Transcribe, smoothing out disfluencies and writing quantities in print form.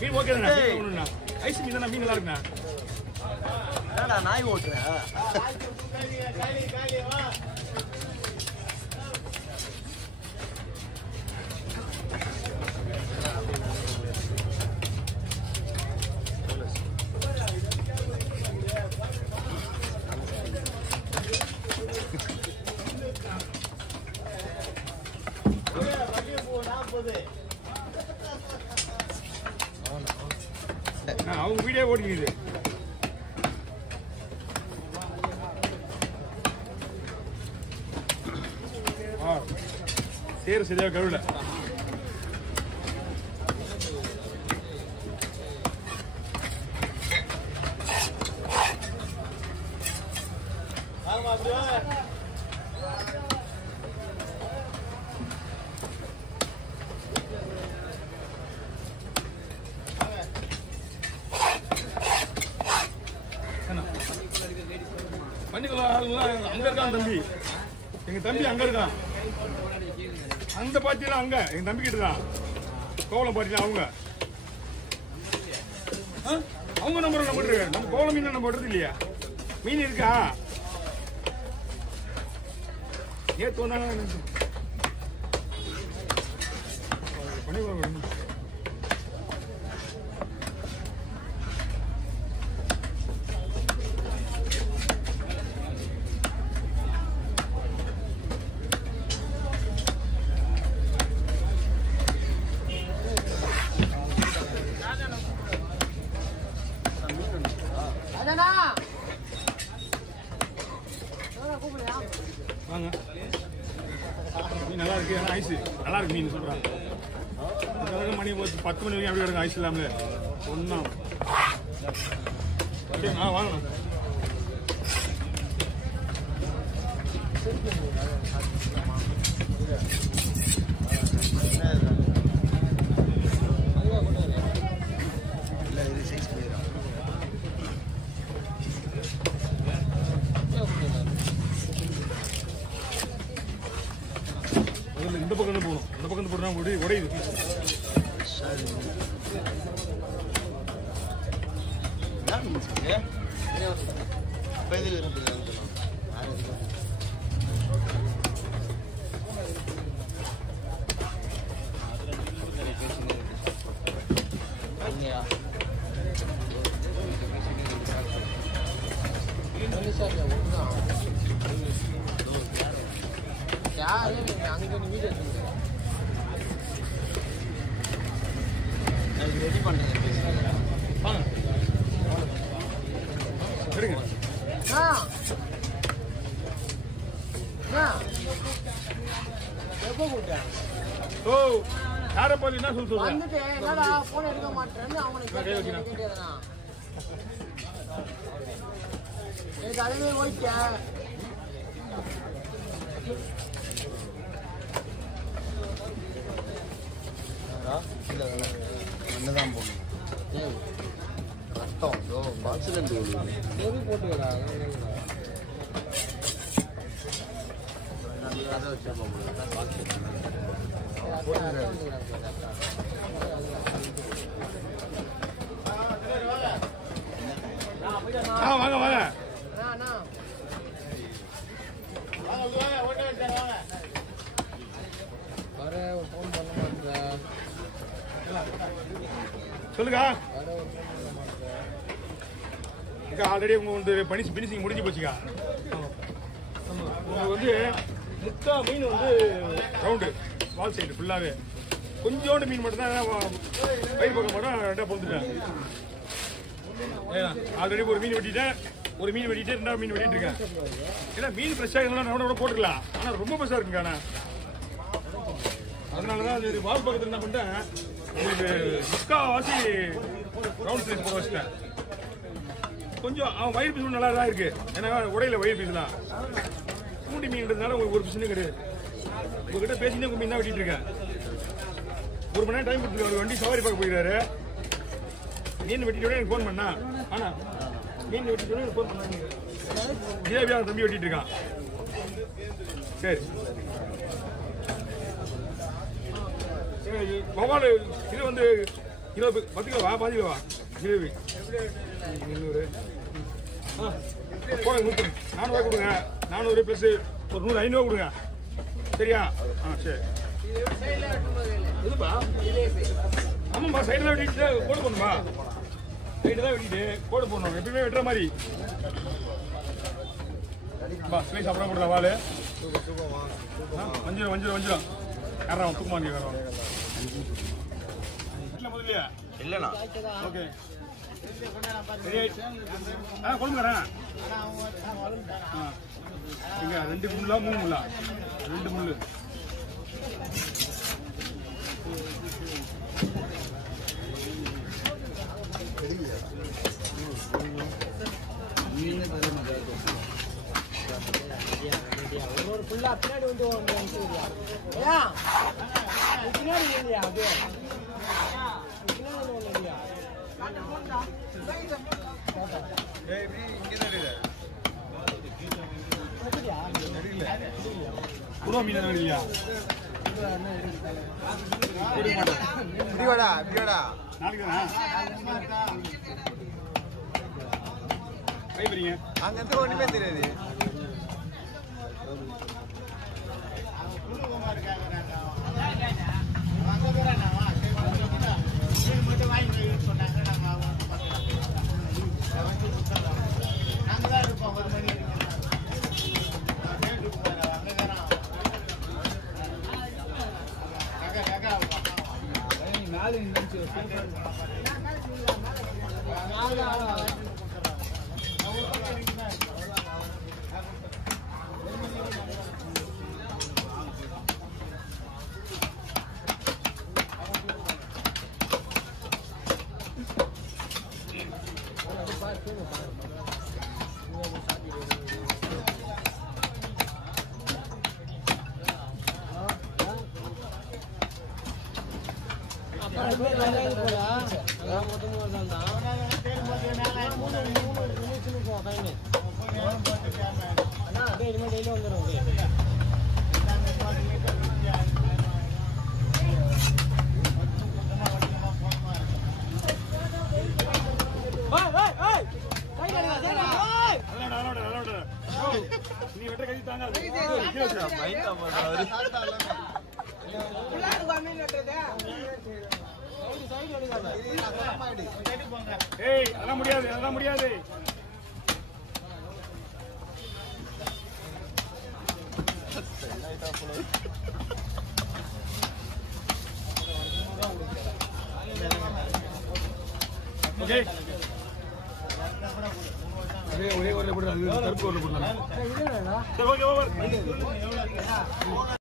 மீன் ஓகேண்ணா ஒன்றுண்ணா ஐஸ் மீன் தானே மீன் நல்லா இருக்குண்ணா என்னடா நாய் ஓட்டுற அவங்க வீடியோ ஓடிக்குது சேரு சரியா கருவில அங்க இருக்கான் தம்பி எங்க தம்பி அங்க இருக்கான் அந்த பாட்டிலாம் அங்க எங்க தம்பி கிட்ட தான் கோவலம் பாட்டிலாம் அவங்க நம்பர் நம்ம நம்ம கோவலம் மீன் நம்ம போடுறது இல்லையா மீன் இருக்கா ஏத்து வந்தாங்க பண்ணி வாங்க மீன் நல்லா இருக்கு ஆனால் ஐஸ் நல்லா இருக்கு மீன் சொல்றாங்க மணி 10 மணி வரைக்கும் அப்படி கிடக்கும் ஐஸ் இல்லாமல ஒன்றா வாங்கணும் இந்த பக்கம் போகணும் இந்த பக்கம் போனா உடையுது ரெடி பண்றேன் ஓ யார போய் என்ன சொல்றீங்க வந்துட்டு என்னடா போன் எடுக்க மாட்டேன்னு அவனுக்கு கேட்டேனா ஏய் தலைவே ஓய்க்க என்னதான் போகணும் ரத்தம் ஆக்சிடென்ட் போட்டுக்கடா அதை வச்சிருப்போம் வாங்க வாங்க சொல்லுங்க ஆல்ரெடி உங்க வந்து பினிஷிங் முடிஞ்சு போச்சுக்கா உங்களுக்கு வந்து முக்கா மீன் வந்து ரவுண்டு வால் சைடு ஃபுல்லாவே கொஞ்சோண்டு மீன் மட்டும் தான் வயிறு பக்கம் மட்டும் ரெண்டா பொந்துட்டேன் ஆல்ரெடி ஒரு மீன் வெட்டிட்டு ரெண்டாவது மீன் வெட்டிட்டு இருக்கேன் ஏன்னா மீன் ஃப்ரெஷ்ஷாக இருந்தாலும் நம்ம போட்டுக்கலாம் ஆனால் ரொம்ப ஃப்ரெஷ்ஷாக இருக்குங்க ஆனால் அதனாலதான் அது வால் பக்கத்தில் என்ன பண்ணிட்டேன் உங்களுக்கு முக்காவாசி ரவுண்ட் சைஸ் போட வச்சுட்டேன் கொஞ்சம் அவன் வயிறு பீஸ் நல்லா தான் இருக்கு ஏன்னா உடையில வயிறு பீஸ்லாம் பூண்டி மீன்றதுனால உங்களுக்கு ஒரு பிரச்சனையும் கிடையாது உங்ககிட்ட பேசினே உங்க மீன் தான் வெட்டிட்டு இருக்கேன் 1 மணி நேரம் டைம் கொடுத்துருக்காரு வண்டி சவாரி பார்க்க போயிடுறாரு மீன் வெட்டிட்டு எனக்கு ஃபோன் பண்ணா ஆனா மீன் வெட்டிட்டு எனக்கு ஃபோன் பண்ணாங்க ஜிலேபியா தம்பி வெட்டிட்டு இருக்கான் சரி வவால் இது வந்து 20 10 கிலோவா 15 கிலோவா ஜிலேபி 200 போடுங்க 400 கொடுங்க 400 ப்ளஸ் ஒரு 100 500 கொடுங்க சரியா சரி எதுப்பா ஆமாம்பா சைடில் வெட்டிட்டு கோடு போடணும்பா சைடு தான் வெட்டிட்டு கோடு போடணும் எப்பயுமே வெட்டுற மாதிரி பா ஸ்லைஸ் அப்புறம் கொடுத்தா வாள் வஞ்சிரம் யாரும் தூக்கமா நீ வரோம் இல்லை முதல்லையா இல்லைண்ணா ஓகே கொள்ளுங்கண்ணா இங்க 2 முள்ளா 3 முள்ளா 2 முள்ளு ஒரு ஃபுல்லா பின்னாடி வந்து பின்னாடி இல்லையா அப்படியே பின்னாடி ஒன்று இல்லையா புறா மீன் இல்லையா நாளைக்கு கை பிடிங்க அங்க இருந்து ஒண்ணுமே தெரியாது நீ வெட்ட கை தாங்க ஏய் அதெல்லாம் முடியாது ஓகே ஒரே ஒரு கருப்பு ஒரு போடலாம் சரி ஓகே ஓவர்